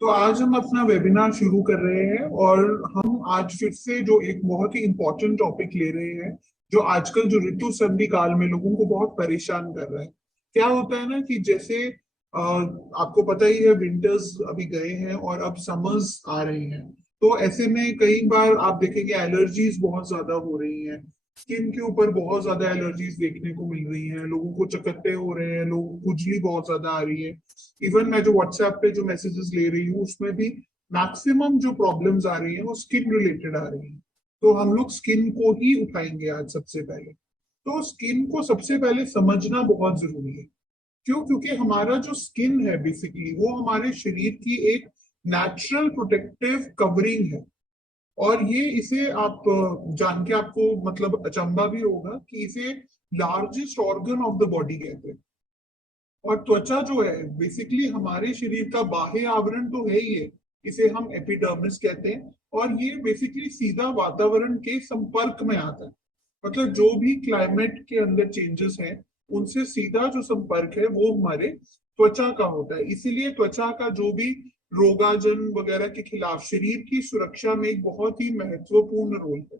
तो आज हम अपना वेबिनार शुरू कर रहे हैं और हम आज फिर से जो एक बहुत ही इम्पोर्टेंट टॉपिक ले रहे हैं जो आजकल जो ऋतु संधि काल में लोगों को बहुत परेशान कर रहा है। क्या होता है ना कि जैसे आपको पता ही है विंटर्स अभी गए हैं और अब समर्स आ रही हैं। तो ऐसे में कई बार आप देखेंगे एलर्जीज बहुत ज्यादा हो रही हैं। स्किन के ऊपर बहुत ज्यादा एलर्जीज देखने को मिल रही हैं, लोगों को चकत्ते हो रहे हैं, लोगों को खुजली बहुत ज्यादा आ रही है। इवन मैं जो व्हाट्सएप पे जो मैसेजेस ले रही हूँ उसमें भी मैक्सिमम जो प्रॉब्लम्स आ रही है वो स्किन रिलेटेड आ रही है। तो हम लोग स्किन को ही उठाएंगे आज सबसे पहले। तो स्किन को सबसे पहले समझना बहुत जरूरी है। क्यों? क्योंकि हमारा जो स्किन है बेसिकली वो हमारे शरीर की एक नेचुरल प्रोटेक्टिव कवरिंग है। और ये इसे आप जान के आपको मतलब अचंभा भी होगा कि इसे largest organ of the body कहते हैं। और त्वचा जो है बेसिकली हमारे शरीर का बाह्य आवरण तो है ही है। इसे हम एपिडर्मिस कहते हैं। और ये बेसिकली सीधा वातावरण के संपर्क में आता है। मतलब जो भी क्लाइमेट के अंदर चेंजेस हैं उनसे सीधा जो संपर्क है वो हमारे त्वचा का होता है। इसीलिए त्वचा का जो भी रोगाजन वगैरह के खिलाफ शरीर की सुरक्षा में एक बहुत ही महत्वपूर्ण रोल है।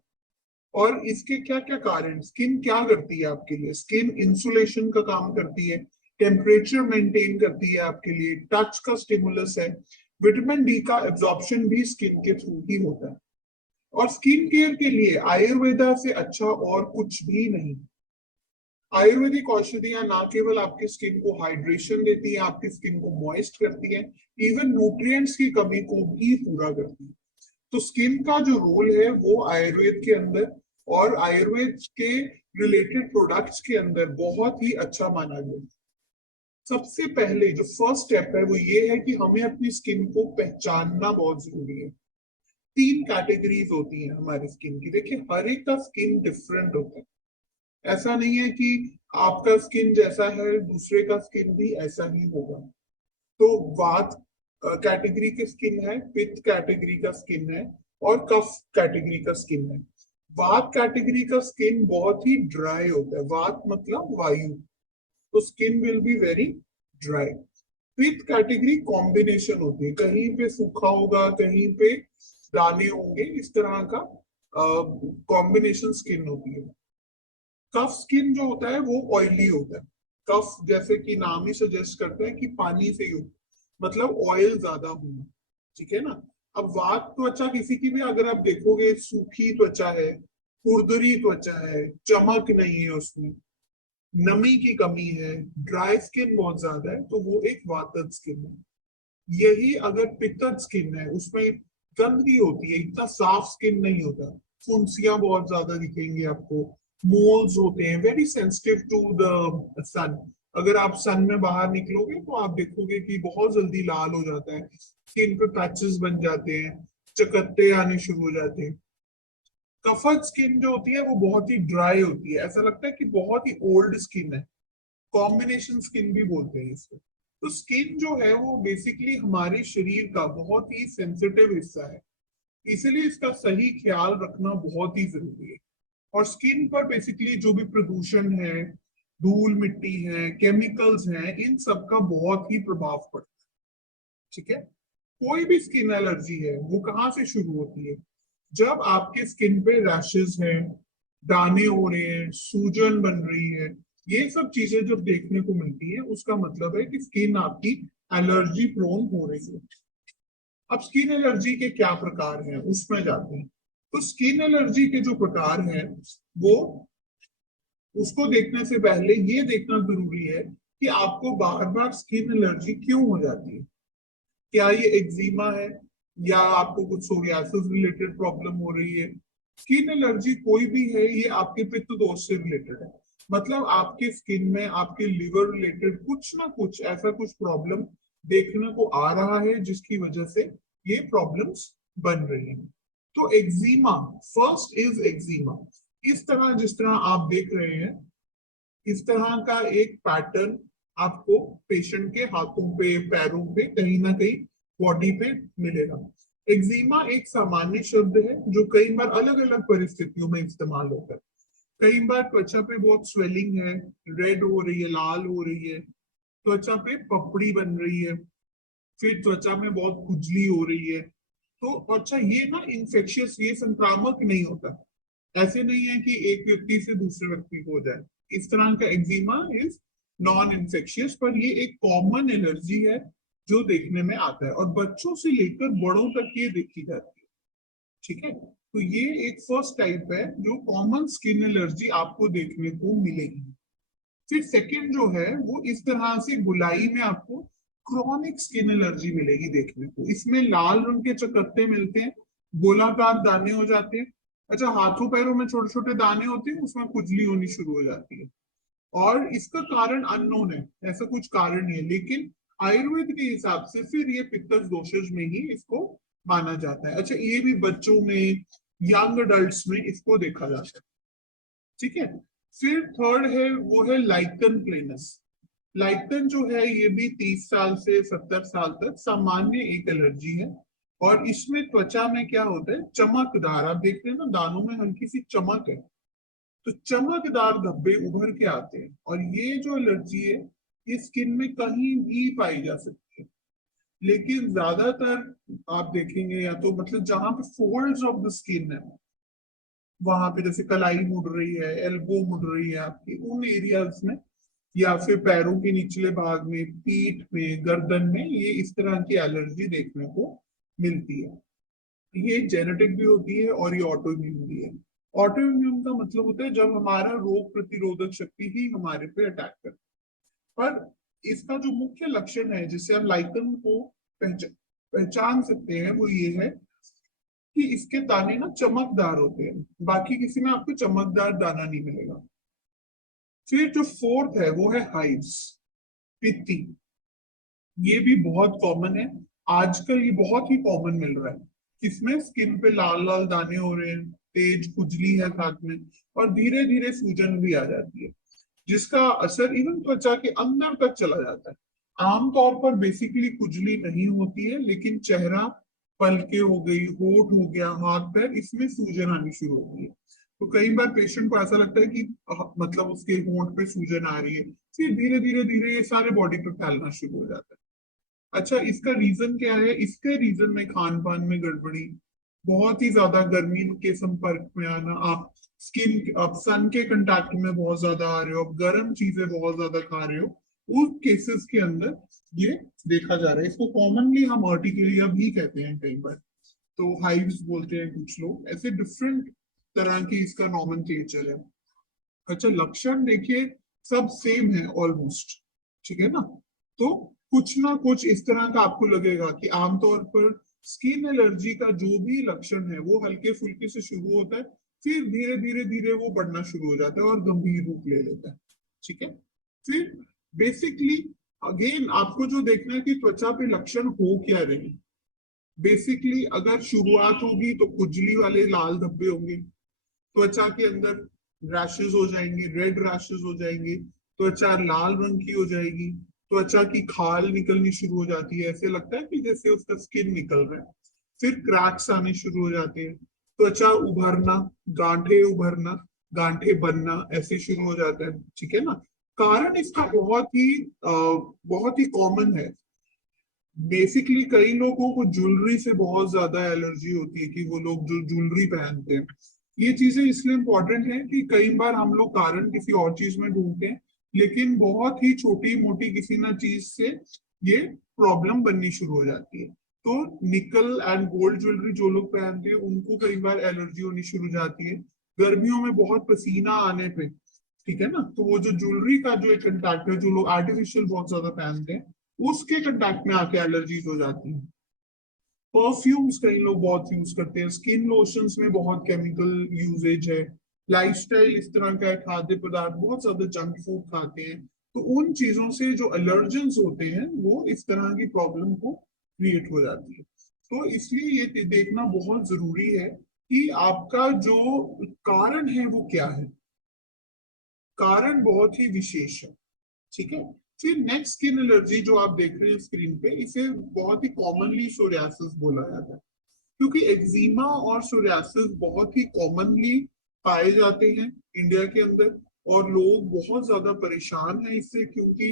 और इसके क्या क्या कारण, स्किन क्या करती है आपके लिए? स्किन इंसुलेशन का काम करती है, टेम्परेचर मेंटेन करती है आपके लिए, टच का स्टिमुलस है। विटामिन डी का एब्जॉर्प्शन भी स्किन के थ्रू ही होता है। और स्किन केयर के लिए आयुर्वेदा से अच्छा और कुछ भी नहीं। आयुर्वेदिक औषधियां ना केवल आपकी स्किन को हाइड्रेशन देती है, आपकी स्किन को मॉइस्ट करती है, इवन न्यूट्रिएंट्स की कमी को भी पूरा करती है। तो स्किन का जो रोल है वो आयुर्वेद के अंदर और आयुर्वेद के रिलेटेड प्रोडक्ट्स के अंदर बहुत ही अच्छा माना गया है। सबसे पहले जो फर्स्ट स्टेप है वो ये है कि हमें अपनी स्किन को पहचानना बहुत जरूरी है। तीन कैटेगरीज होती हैं हमारी स्किन की। देखिए हर एक का स्किन डिफरेंट होता है। ऐसा नहीं है कि आपका स्किन जैसा है दूसरे का स्किन भी ऐसा ही होगा। तो वात कैटेगरी के स्किन है, पित्त कैटेगरी का स्किन है और कफ कैटेगरी का स्किन है। वात कैटेगरी का स्किन बहुत ही ड्राई होता है। वात मतलब वायु। तो skin will be very dry. पित्त कैटेगरी कॉम्बिनेशन होती है, कहीं पे सूखा होगा कहीं पे दाने होंगे, इस तरह का कॉम्बिनेशन स्किन होती है। कफ स्किन जो होता है वो ऑयली होता है। कफ जैसे कि नाम ही सजेस्ट करता है कि पानी से युक्त, मतलब ऑयल ज्यादा होना। ठीक है ना? अब वात त्वचा किसी की भी अगर आप देखोगे सूखी त्वचा है, खुरदरी त्वचा है, चमक नहीं है उसमें, नमी की कमी है, ड्राई स्किन बहुत ज्यादा है, तो वो एक वातज स्किन है। यही अगर पित्तज स्किन है उसमें गंदगी होती है, इतना साफ स्किन नहीं होता, फुंसियां बहुत ज्यादा दिखेंगी आपको, मोल्स होते हैं, वेरी सेंसिटिव टू द सन। अगर आप सन में बाहर निकलोगे तो आप देखोगे कि बहुत जल्दी लाल हो जाता है, स्किन पे पैचेस बन जाते हैं, चकत्ते आने शुरू हो जाते हैं। कफत स्किन जो होती है वो बहुत ही ड्राई होती है, ऐसा लगता है कि बहुत ही ओल्ड स्किन है। कॉम्बिनेशन स्किन भी बोलते हैं इसको। तो स्किन जो है वो बेसिकली हमारे शरीर का बहुत ही सेंसिटिव हिस्सा है। इसलिए इसका सही ख्याल रखना बहुत ही जरूरी है। और स्किन पर बेसिकली जो भी प्रदूषण है, धूल मिट्टी है, केमिकल्स हैं, इन सब का बहुत ही प्रभाव पड़ता है। ठीक है? कोई भी स्किन एलर्जी है वो कहाँ से शुरू होती है? जब आपके स्किन पे रैशेस हैं, दाने हो रहे हैं, सूजन बन रही है, ये सब चीजें जब देखने को मिलती है उसका मतलब है कि स्किन आपकी एलर्जी प्रोन हो रही है। अब स्किन एलर्जी के क्या प्रकार हैं उसमें जाते हैं। तो स्किन एलर्जी के जो प्रकार हैं वो, उसको देखने से पहले ये देखना जरूरी है कि आपको बार बार स्किन एलर्जी क्यों हो जाती है। क्या ये एक्जिमा है या आपको कुछ सोरियासिस रिलेटेड प्रॉब्लम हो रही है? स्किन एलर्जी कोई भी है ये आपके पित्त दोष से रिलेटेड है। मतलब आपके स्किन में आपके लिवर रिलेटेड कुछ ना कुछ ऐसा कुछ प्रॉब्लम देखने को आ रहा है जिसकी वजह से ये प्रॉब्लम्स बन रही हैं। तो एक्जिमा, फर्स्ट इज एक्जिमा। इस तरह जिस तरह आप देख रहे हैं इस तरह का एक पैटर्न आपको पेशेंट के हाथों पे पैरों पे कहीं ना कहीं बॉडी पे मिलेगा। एक्जिमा एक सामान्य शब्द है जो कई बार अलग अलग परिस्थितियों में इस्तेमाल होता है। कई बार त्वचा पे बहुत स्वेलिंग है, रेड हो रही है, लाल हो रही है, त्वचा पे पपड़ी बन रही है, फिर त्वचा में बहुत खुजली हो रही है। तो अच्छा, ये ना इन्फेक्शियस, ये संक्रामक नहीं होता। ऐसे नहीं है कि एक व्यक्ति से दूसरे व्यक्ति को हो जाए। इस तरह का एक्जिमा इज नॉन इन्फेक्शियस, पर ये एक कॉमन एलर्जी है जो देखने में आता है, और बच्चों से लेकर बड़ों तक ये देखी जाती है। ठीक है, तो ये एक फर्स्ट टाइप है जो कॉमन स्किन एलर्जी आपको देखने को मिलेगी। फिर सेकंड जो है वो इस तरह से गुलाई में आपको क्रॉनिक स्किन एलर्जी मिलेगी देखने को। इसमें लाल रंग के चकत्ते मिलते हैं, गोलाकार दाने हो जाते हैं। अच्छा, हाथों पैरों में छोटे छोटे दाने होते हैं, उसमें खुजली होनी शुरू हो जाती है। और इसका कारण अननोन है, ऐसा कुछ कारण नहीं है, लेकिन आयुर्वेद के हिसाब से फिर ये पित्तज दोषज में ही इसको माना जाता है। अच्छा, ये भी बच्चों में, यंग अडल्ट्स में इसको देखा जाता है। ठीक है, फिर थर्ड है वो है लाइकन प्लेनस। लाइकन जो है ये भी 30 साल से 70 साल तक सामान्य एक एलर्जी है। और इसमें त्वचा में क्या होता है, चमकदार, आप देख रहे हैं ना दानों में हल्की सी चमक है, तो चमकदार धब्बे उभर के आते हैं। और ये जो एलर्जी है ये स्किन में कहीं भी पाई जा सकती है, लेकिन ज्यादातर आप देखेंगे या तो मतलब जहां पे फोल्ड्स ऑफ द स्किन है, वहां पे जैसे कलाई मुड़ रही है, एल्बो मुड़ रही है आपकी, उन एरियाज में, या फिर पैरों के निचले भाग में, पीठ में, गर्दन में, ये इस तरह की एलर्जी देखने को मिलती है। ये जेनेटिक भी होती है और ये ऑटो इम्यून भी है। ऑटो इम्यून का मतलब होता है जब हमारा रोग प्रतिरोधक शक्ति ही हमारे पे अटैक करती है। पर इसका जो मुख्य लक्षण है जिससे हम लाइकन को पहचान सकते हैं वो ये है कि इसके दाने ना चमकदार होते हैं, बाकी किसी में आपको चमकदार दाना नहीं मिलेगा। फिर जो फोर्थ है वो है हाइव्स, पित्ती। ये भी बहुत कॉमन है, आजकल ये बहुत ही कॉमन मिल रहा है। इसमें स्किन पे लाल लाल दाने हो रहे हैं, तेज खुजली है साथ में, और धीरे धीरे सूजन भी आ जाती है, जिसका असर इवन त्वचा के अंदर तक चला जाता है। आमतौर पर बेसिकली खुजली नहीं होती है, लेकिन चेहरा, पलके हो गई, होठ हो गया, हाथ पैर, इसमें सूजन आनी शुरू होती है। तो कई बार पेशेंट को ऐसा लगता है कि मतलब उसके होंठ पे सूजन आ रही है, फिर धीरे धीरे धीरे ये सारे बॉडी पे फैलना शुरू हो जाता है। अच्छा, इसका रीजन क्या है, इसके रीजन में खान पान में गड़बड़ी, बहुत ही ज्यादा गर्मी के संपर्क में आना, आप सन के कंटैक्ट में बहुत ज्यादा आ रहे हो, आप गर्म चीजें बहुत ज्यादा खा रहे हो, उस केसेस के अंदर ये देखा जा रहा है। इसको कॉमनली हम अर्टिकेरिया भी कहते हैं कई बार, तो हाइव्स बोलते हैं कुछ लोग, ऐसे डिफरेंट तरह की इसका नॉमेनक्लेचर है। अच्छा, लक्षण देखिए सब सेम है ऑलमोस्ट, ठीक है ना। तो कुछ ना कुछ इस तरह का आपको लगेगा कि आमतौर पर स्किन एलर्जी का जो भी लक्षण है वो हल्के फुल्के से शुरू होता है, फिर धीरे धीरे धीरे वो बढ़ना शुरू हो जाता है और गंभीर रूप ले लेता है। ठीक है, फिर बेसिकली अगेन आपको जो देखना है कि त्वचा पे लक्षण हो क्या रहे। बेसिकली अगर शुरुआत होगी तो खुजली वाले लाल धब्बे होंगे, त्वचा के अंदर रैशेज हो जाएंगे, रेड रैशेज हो जाएंगे, त्वचा लाल रंग की हो जाएगी, त्वचा की खाल निकलनी शुरू हो जाती है, ऐसे लगता है कि जैसे उसका स्किन निकल रहा है। फिर क्रैक्स आने शुरू हो जाते हैं, त्वचा उभरना, गांठे उभरना, गांठे बनना ऐसे शुरू हो जाता है। ठीक है ना। कारण इसका बहुत ही कॉमन है। बेसिकली कई लोगों को ज्वेलरी से बहुत ज्यादा एलर्जी होती है, कि वो लोग जो ज्वेलरी पहनते हैं। ये चीजें इसलिए इंपॉर्टेंट है कि कई बार हम लोग कारण किसी और चीज में ढूंढते हैं, लेकिन बहुत ही छोटी मोटी किसी ना चीज से ये प्रॉब्लम बननी शुरू हो जाती है। तो निकल एंड गोल्ड ज्वेलरी जो लोग पहनते हैं उनको कई बार एलर्जी होनी शुरू हो जाती है, गर्मियों में बहुत पसीना आने पे। ठीक है ना, तो वो जो ज्वेलरी का जो एक कंटैक्ट है, जो लोग आर्टिफिशियल बहुत ज्यादा पहनते हैं, उसके कंटैक्ट में आके एलर्जीज हो जाती है। परफ्यूम्स कई लोग बहुत यूज करते हैं, स्किन लोशंस में बहुत केमिकल यूजेज है, लाइफस्टाइल इस तरह का है, खाद्य पदार्थ बहुत ज्यादा जंक फूड खाते हैं, तो उन चीजों से जो एलर्जेंस होते हैं वो इस तरह की प्रॉब्लम को क्रिएट हो जाती है। तो इसलिए ये देखना बहुत जरूरी है कि आपका जो कारण है वो क्या है। कारण बहुत ही विशेष है। ठीक है, फिर नेक्स्ट स्किन एलर्जी जो आप देख रहे हैं स्क्रीन पे, इसे बहुत ही कॉमनली सोरियासिस बोला जाता है, क्योंकि एक्जिमा और सोरियासिस बहुत ही कॉमनली पाए जाते हैं इंडिया के अंदर। और लोग बहुत ज्यादा परेशान हैं इससे, क्योंकि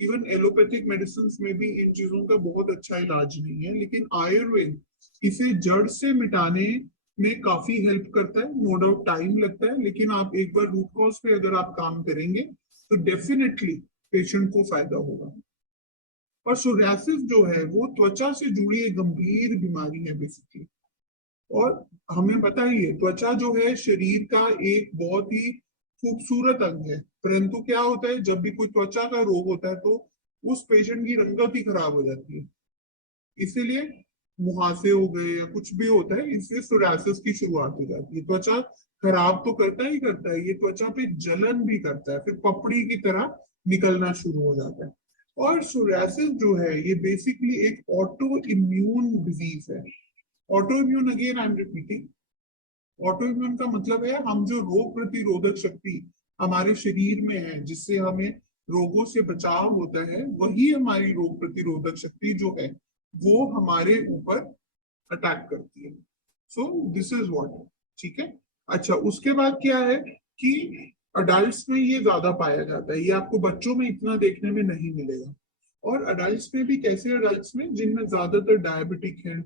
इवन एलोपैथिक मेडिसिन में भी इन चीजों का बहुत अच्छा इलाज नहीं है। लेकिन आयुर्वेद इसे जड़ से मिटाने में काफी हेल्प करता है। नो डाउट टाइम लगता है, लेकिन आप एक बार रूट कॉज पे अगर आप काम करेंगे तो डेफिनेटली पेशेंट को फायदा होगा। और सोरियासिस जो है वो त्वचा से जुड़ी एक गंभीर बीमारी है बेसिकली। और हमें पता ही है त्वचा जो है शरीर का एक बहुत ही खूबसूरत अंग है, परंतु क्या होता है जब भी कोई त्वचा का रोग होता है तो उस पेशेंट की रंगत ही खराब हो जाती है। इसीलिए मुहासे हो गए या कुछ भी होता है, इससे सोरियासिस की शुरुआत हो जाती है। त्वचा खराब तो करता ही करता है, ये त्वचा पे जलन भी करता है, फिर पपड़ी की तरह निकलना शुरू हो जाता है। और सोरियासिस जो है ये बेसिकली एक ऑटो इम्यून डिजीज है। Auto immune, again I am repeating, auto immune का मतलब है हम जो रोग प्रतिरोधक शक्ति हमारे शरीर में है जिससे हमें रोगों से बचाव होता है, वही हमारी रोग प्रतिरोधक शक्ति जो है वो हमारे ऊपर अटैक करती है। सो दिस इज व्हाट, ठीक है। अच्छा, उसके बाद क्या है कि अडल्ट्स में ये ज्यादा पाया जाता है, ये आपको बच्चों में इतना देखने में नहीं मिलेगा। और अडल्ट्स में भी कैसे, अडल्ट्स में जिनमें ज्यादातर डायबिटिक है,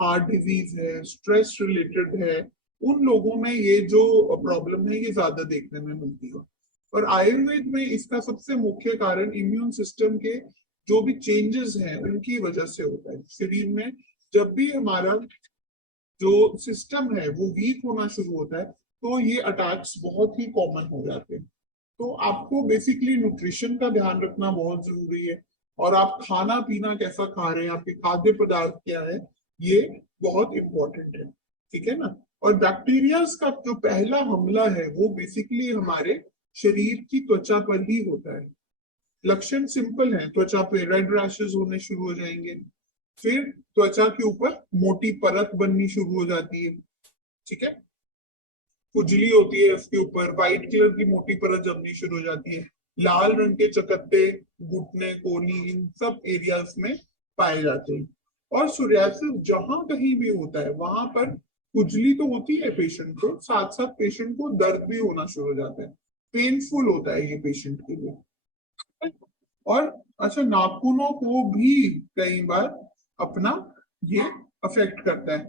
हार्ट डिजीज है, स्ट्रेस रिलेटेड है, उन लोगों में ये जो प्रॉब्लम है ये ज्यादा देखने में मिलती है। और आयुर्वेद में इसका सबसे मुख्य कारण इम्यून सिस्टम के जो भी चेंजेस हैं उनकी वजह से होता है। शरीर में जब भी हमारा जो सिस्टम है वो वीक होना शुरू होता है तो ये अटैक्स बहुत ही कॉमन हो जाते हैं। तो आपको बेसिकली न्यूट्रिशन का ध्यान रखना बहुत जरूरी है, और आप खाना पीना कैसा खा रहे हैं, आपके खाद्य पदार्थ क्या है, ये बहुत इंपॉर्टेंट है, ठीक है ना। और बैक्टीरियाज का जो पहला हमला है वो बेसिकली हमारे शरीर की त्वचा पर ही होता है। लक्षण सिंपल है, त्वचा पे रेड रैशेस होने शुरू हो जाएंगे, फिर त्वचा के ऊपर मोटी परत बननी शुरू हो जाती है, ठीक है। खुजली होती है उसके ऊपर, व्हाइट कलर की मोटी परत जमनी शुरू हो जाती है, लाल रंग के चकत्ते घुटने कोहनी इन सब एरियाज में पाए जाते हैं। और सोरियासिस जहां कहीं भी होता है वहां पर खुजली तो होती है पेशेंट को, साथ साथ पेशेंट को दर्द भी होना शुरू हो जाता है, पेनफुल होता है ये पेशेंट के लिए। और अच्छा, नाखूनों को भी कई बार अपना ये अफेक्ट करता है,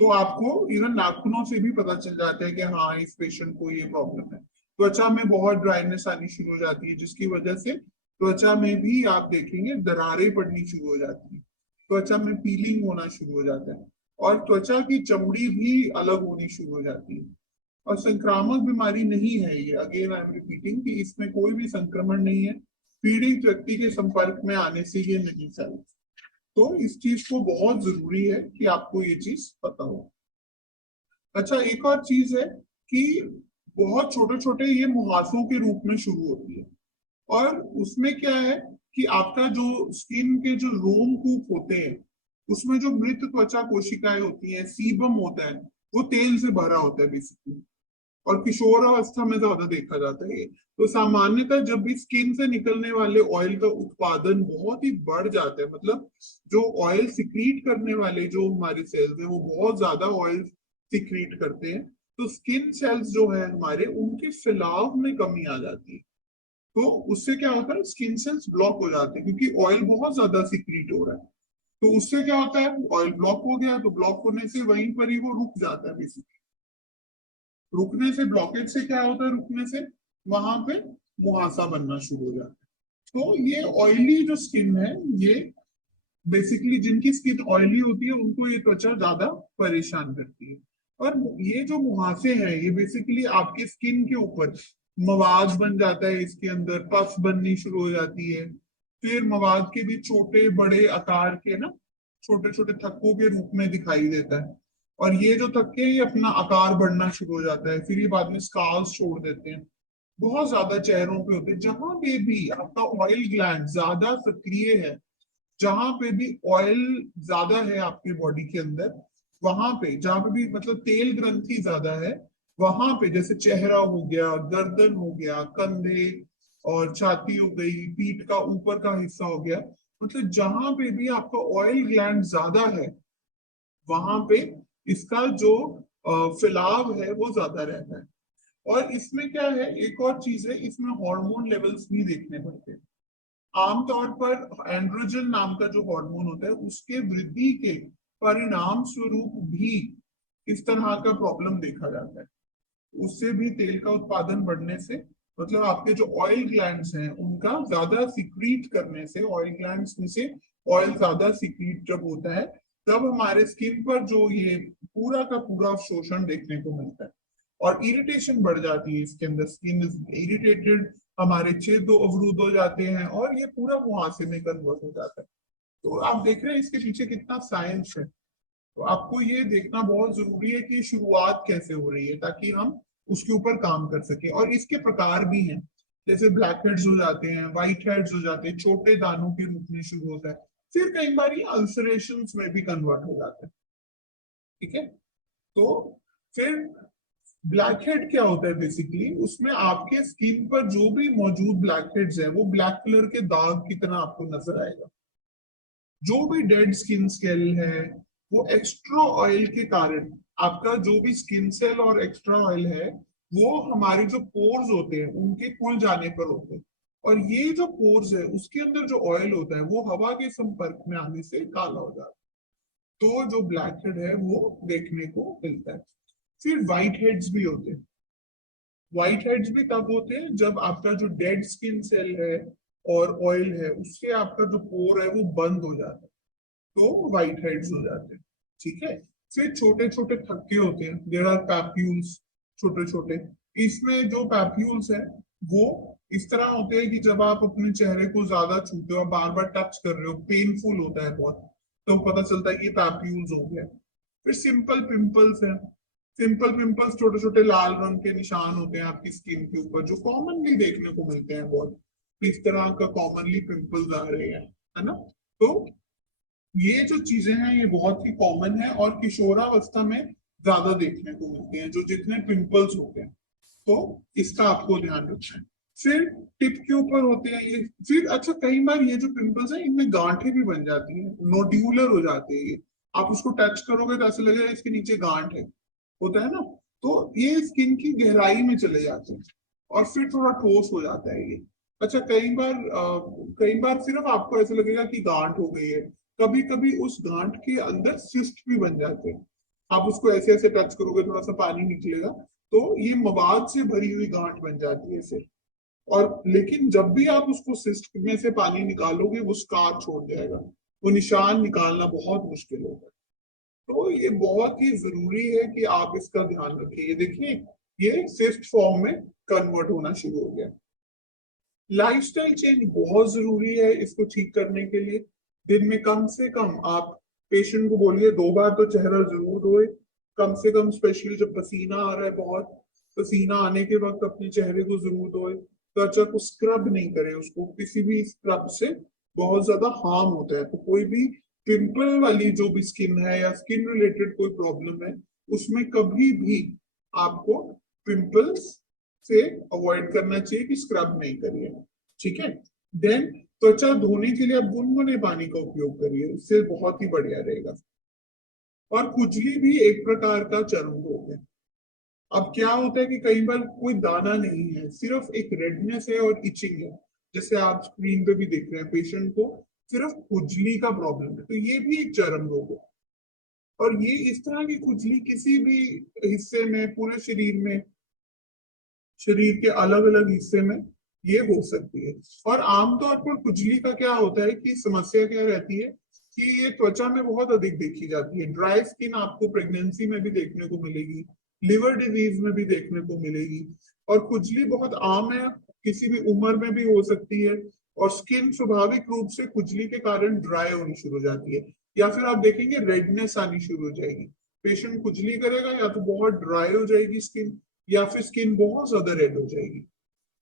तो आपको इवन नाखूनों से भी पता चल जाता है कि हाँ इस पेशेंट को ये प्रॉब्लम है। त्वचा में बहुत ड्राइनेस आनी शुरू हो जाती है जिसकी वजह से त्वचा में भी आप देखेंगे दरारें पड़नी शुरू हो जाती है, त्वचा में पीलिंग होना शुरू हो जाता है, और त्वचा की चमड़ी भी अलग होनी शुरू हो जाती है। और संक्रामक बीमारी नहीं है ये, अगेन आई एम रिपीटिंग कि इसमें कोई भी संक्रमण नहीं है, पीड़ित व्यक्ति के संपर्क में आने से ये नहीं फैलती। तो इस चीज को बहुत जरूरी है कि आपको ये चीज पता हो। अच्छा, एक और चीज है कि बहुत छोटे छोटे ये मुहासों के रूप में शुरू होती है, और उसमें क्या है कि आपका जो स्किन के जो रोमकूप होते हैं उसमें जो मृत त्वचा कोशिकाएं होती हैं, सीबम होता है, वो तेल से भरा होता है बेसिकली, और किशोर अवस्था में ज्यादा देखा जाता है। तो सामान्यतः जब भी स्किन से निकलने वाले ऑयल का उत्पादन बहुत ही बढ़ जाता है, मतलब जो ऑयल सिक्रीट करने वाले जो हमारे सेल्स हैं वो बहुत ज्यादा ऑयल सिक्रीट करते हैं, तो स्किन सेल्स जो है हमारे उनके फैलाव में कमी आ जाती है। तो उससे क्या होता है, स्किन सेल्स ब्लॉक हो जाते हैं क्योंकि ऑयल बहुत ज्यादा सिक्रीट हो रहा है। तो उससे क्या होता है, ऑयल ब्लॉक हो गया तो ब्लॉक होने से वहीं पर ही वो रुक जाता है बेसिकली। रुकने से, ब्लॉकेज से क्या होता है, रुकने से वहां पे मुहासा बनना शुरू हो जाता है। तो ये ऑयली जो स्किन है, ये बेसिकली जिनकी स्किन ऑयली होती है उनको ये त्वचा ज्यादा परेशान करती है। और ये जो मुहासे हैं ये बेसिकली आपके स्किन के ऊपर मवाद बन जाता है, इसके अंदर पफ बननी शुरू हो जाती है, फिर मवाद के भी छोटे बड़े आकार के ना छोटे छोटे थक्कों के रूप में दिखाई देता है। और ये जो थक्के हैं ये अपना आकार बढ़ना शुरू हो जाता है, फिर ये बाद में स्कार्स छोड़ देते हैं, बहुत ज्यादा चेहरों पे होते हैं। जहां पे भी आपका ऑयल ग्लैंड ज्यादा सक्रिय है, जहां पे भी ऑयल ज्यादा है आपकी बॉडी के अंदर, वहां पे जहां पे भी मतलब तेल ग्रंथि ज्यादा है, वहां पे जैसे चेहरा हो गया, गर्दन हो गया, कंधे और छाती हो गई, पीठ का ऊपर का हिस्सा हो गया, मतलब जहां पे भी आपका ऑयल ग्लैंड ज्यादा है वहां पे इसका जो फैलाव है वो ज्यादा रहता है। और इसमें क्या है, एक और चीज है, इसमें हार्मोन लेवल्स भी देखने पड़ते हैं। आमतौर पर एंड्रोजन नाम का जो हार्मोन होता है उसके वृद्धि के परिणाम स्वरूप भी इस तरह का प्रॉब्लम देखा जाता है। उससे भी तेल का उत्पादन बढ़ने से, मतलब आपके जो ऑयल ग्लैंड्स हैं उनका ज्यादा सिक्रीट करने से, ऑयल ग्लैंड्स में से ऑयल ज्यादा सिक्रीट जब होता है, तब हमारे स्किन पर जो ये पूरा का पूरा शोषण देखने को मिलता है और इरिटेशन बढ़ जाती है इसके अंदर, स्किन इज इरिटेटेड, हमारे छेद अवरुद्ध हो जाते हैं और ये पूरा मुहासे में कन्वर्ट हो जाता है। तो आप देख रहे हैं इसके पीछे कितना साइंस है। तो आपको ये देखना बहुत जरूरी है कि शुरुआत कैसे हो रही है, ताकि हम उसके ऊपर काम कर सके। और इसके प्रकार भी हैं, जैसे ब्लैक हेड्स हो जाते हैं, व्हाइट हेड्स हो जाते हैं, छोटे दानों के रूप में शुरू होता है, फिर कई बार ये अल्सरेशन में भी कन्वर्ट हो जाता है। ठीक है। तो फिर ब्लैक हेड क्या होता है, बेसिकली उसमें आपके स्किन पर जो भी मौजूद ब्लैक हेड्स है वो ब्लैक कलर के दाग की तरह आपको नजर आएगा। जो भी डेड स्किन सेल है वो एक्स्ट्रा ऑयल के कारण, आपका जो भी स्किन सेल और एक्स्ट्रा ऑयल है वो हमारे जो पोर्स होते हैं उनके खुल जाने पर होते हैं। और ये जो पोर्स है उसके अंदर जो ऑयल होता है वो हवा के संपर्क में आने से काला हो जाता है। तो जो ब्लैक हेड है वो देखने को मिलता है। फिर व्हाइट हेड्स भी होते हैं। व्हाइट हेड्स भी तब होते हैं जब आपका जो डेड स्किन सेल है और ऑयल है उससे आपका जो पोर है वो बंद हो जाता है, तो व्हाइट हेड्स हो जाते हैं। ठीक है। फिर छोटे छोटे थक्के होते हैं, देयर आर पैप्यूल्स, छोटे छोटे। इसमें जो पैप्यूल्स है वो इस तरह होते हैं कि जब आप अपने चेहरे को ज्यादा छूते हो, बार बार टच कर रहे हो, पेनफुल होता है बहुत, तो पता चलता है कि पैप्यूल्स हो गया। फिर सिंपल पिंपल्स है। सिंपल पिंपल्स छोटे छोटे लाल रंग के निशान होते हैं आपकी स्किन के ऊपर, जो कॉमनली देखने को मिलते हैं बहुत। इस तरह का कॉमनली पिंपल्स आ रहे हैं, है ना। तो ये जो चीजें हैं ये बहुत ही कॉमन है और किशोरावस्था में ज्यादा देखने को मिलते हैं, जो जितने पिंपल्स होते हैं। तो इसका आपको ध्यान रखना है। फिर टिप के ऊपर होते हैं ये। फिर अच्छा, कई बार ये जो पिंपल्स है इनमें गांठें भी बन जाती हैं, नोड्यूलर हो जाते हैं ये। आप उसको टच करोगे तो ऐसा लगेगा इसके नीचे गांठ है, होता है ना। तो ये स्किन की गहराई में चले जाते हैं और फिर थोड़ा ठोस हो जाता है ये। अच्छा, कई बार सिर्फ आपको ऐसा लगेगा कि गांठ हो गई है। कभी कभी उस गांठ के अंदर सिस्ट भी बन जाते हैं। आप उसको ऐसे ऐसे टच करोगे, थोड़ा सा पानी निकलेगा, तो ये मवाद से भरी हुई गांठ बन जाती है फिर। और लेकिन जब भी आप उसको सिस्ट में से पानी निकालोगे वो स्कार छोड़ जाएगा, वो निशान निकालना बहुत मुश्किल होगा। तो ये बहुत ही जरूरी है कि आप इसका ध्यान रखें। ये देखिए, ये सिस्ट फॉर्म में कन्वर्ट होना शुरू हो गया। लाइफस्टाइल चेंज बहुत जरूरी है इसको ठीक करने के लिए। दिन में कम से कम आप पेशेंट को बोलिए 2 बार तो चेहरा जरूर धोए, कम से कम, स्पेशली जब पसीना आ रहा है बहुत, पसीना आने के वक्त अपने चेहरे को जरूर धोए। त्वचा को स्क्रब नहीं करे, उसको किसी भी स्क्रब से बहुत ज्यादा हार्म होता है। तो कोई भी पिंपल वाली जो भी स्किन है या स्किन रिलेटेड कोई प्रॉब्लम है उसमें कभी भी आपको पिंपल्स से अवॉइड करना चाहिए कि स्क्रब नहीं करिए। ठीक है। देन त्वचा धोने के लिए आप गुनगुने पानी का उपयोग करिए, उससे बहुत ही बढ़िया रहेगा। और खुजली भी एक प्रकार का चर्म रोग है। अब क्या होता है कि कई बार कोई दाना नहीं है, सिर्फ एक रेडनेस है और इचिंग है, जैसे आप स्क्रीन पे भी देख रहे हैं पेशेंट को सिर्फ खुजली का प्रॉब्लम है, तो ये भी एक चर्म रोग है। और ये इस तरह की खुजली किसी भी हिस्से में, पूरे शरीर में, शरीर के अलग अलग हिस्से में ये हो सकती है। और आमतौर पर खुजली का क्या होता है कि समस्या क्या रहती है कि ये त्वचा में बहुत अधिक देखी जाती है। ड्राई स्किन आपको प्रेगनेंसी में भी देखने को मिलेगी, लिवर डिजीज में भी देखने को मिलेगी। और खुजली बहुत आम है, किसी भी उम्र में भी हो सकती है। और स्किन स्वाभाविक रूप से खुजली के कारण ड्राई होनी शुरू हो जाती है, या फिर आप देखेंगे रेडनेस आनी शुरू हो जाएगी। पेशेंट खुजली करेगा या तो बहुत ड्राई हो जाएगी स्किन, या फिर स्किन बहुत ज्यादा रेड हो जाएगी।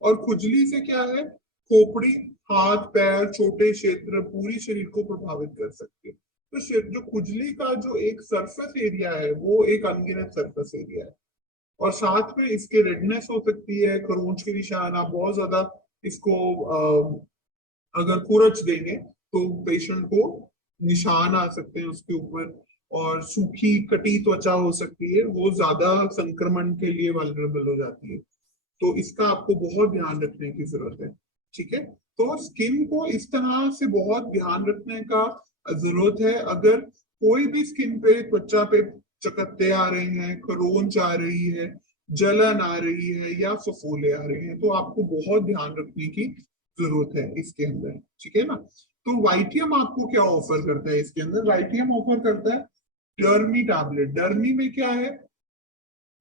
और खुजली से क्या है, खोपड़ी, हाथ पैर, छोटे क्षेत्र पूरी शरीर को प्रभावित कर सकती है। तो जो खुजली का जो एक सरफेस एरिया है वो एक अनगिनत सरफेस एरिया है। और साथ में इसके रेडनेस हो सकती है, खरोंच के निशान, आप बहुत ज्यादा इसको अगर खुरच देंगे तो पेशेंट को निशान आ सकते हैं उसके ऊपर। और सूखी कटी त्वचा हो सकती है, वो ज्यादा संक्रमण के लिए वल्नरेबल हो जाती है। तो इसका आपको बहुत ध्यान रखने की जरूरत है। ठीक है, तो स्किन को इस तरह से बहुत ध्यान रखने का जरूरत है। अगर कोई भी स्किन पे, त्वचा पे चकत्ते आ रहे हैं, खरोंच आ रही है, जलन आ रही है या फफोले आ रहे हैं, तो आपको बहुत ध्यान रखने की जरूरत है इसके अंदर। ठीक है ना। तो वाइटियम आपको क्या ऑफर करता है इसके अंदर? वाइटियम ऑफर करता है डर्मी टैबलेट। डर्मी में क्या है?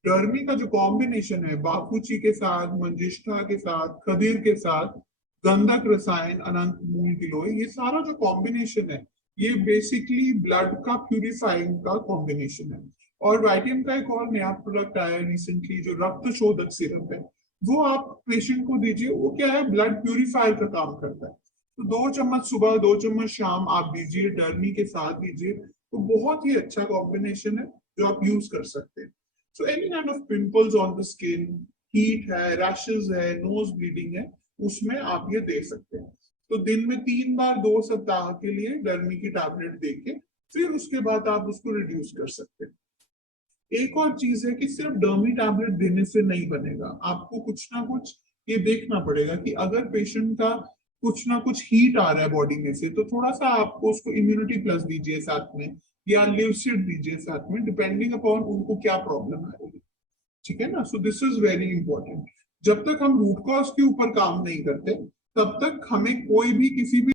डर्मी का जो कॉम्बिनेशन है बाकुची के साथ, मंजिष्ठा के साथ, खदीर के साथ, गंधक रसायन, अनंत मूल गिलोय, ये सारा जो कॉम्बिनेशन है ये बेसिकली ब्लड का प्यूरिफाइंग का कॉम्बिनेशन है। और वाइटियम का एक और नया प्रोडक्ट आया रिसेंटली जो रक्त शोधक सिरप है, वो आप पेशेंट को दीजिए। वो क्या है, ब्लड प्यूरिफायर का काम करता है। तो 2 चम्मच सुबह, 2 चम्मच शाम आप दीजिए, डर्मी के साथ दीजिए, तो बहुत ही अच्छा कॉम्बिनेशन है जो आप यूज कर सकते हैं। So any kind of pimples on the skin, heat है, रैशेज है, नोज ब्लीडिंग है, उसमें आप ये दे सकते हैं। तो दिन में 3 बार 2 सप्ताह के लिए डर्मी की टैबलेट देके फिर उसके बाद आप उसको रिड्यूस कर सकते हैं। एक और चीज है कि सिर्फ डर्मी टैबलेट देने से नहीं बनेगा, आपको कुछ ना कुछ ये देखना पड़ेगा कि अगर पेशेंट का कुछ ना कुछ हीट आ रहा है बॉडी में से, तो थोड़ा सा आपको उसको इम्यूनिटी प्लस दीजिए साथ में, या लिवसिड दीजिए साथ में, डिपेंडिंग अपॉन उनको क्या प्रॉब्लम आ रही है। ठीक है ना। So this is very important. जब तक हम रूट कॉज के ऊपर काम नहीं करते, तब तक हमें कोई भी किसी भी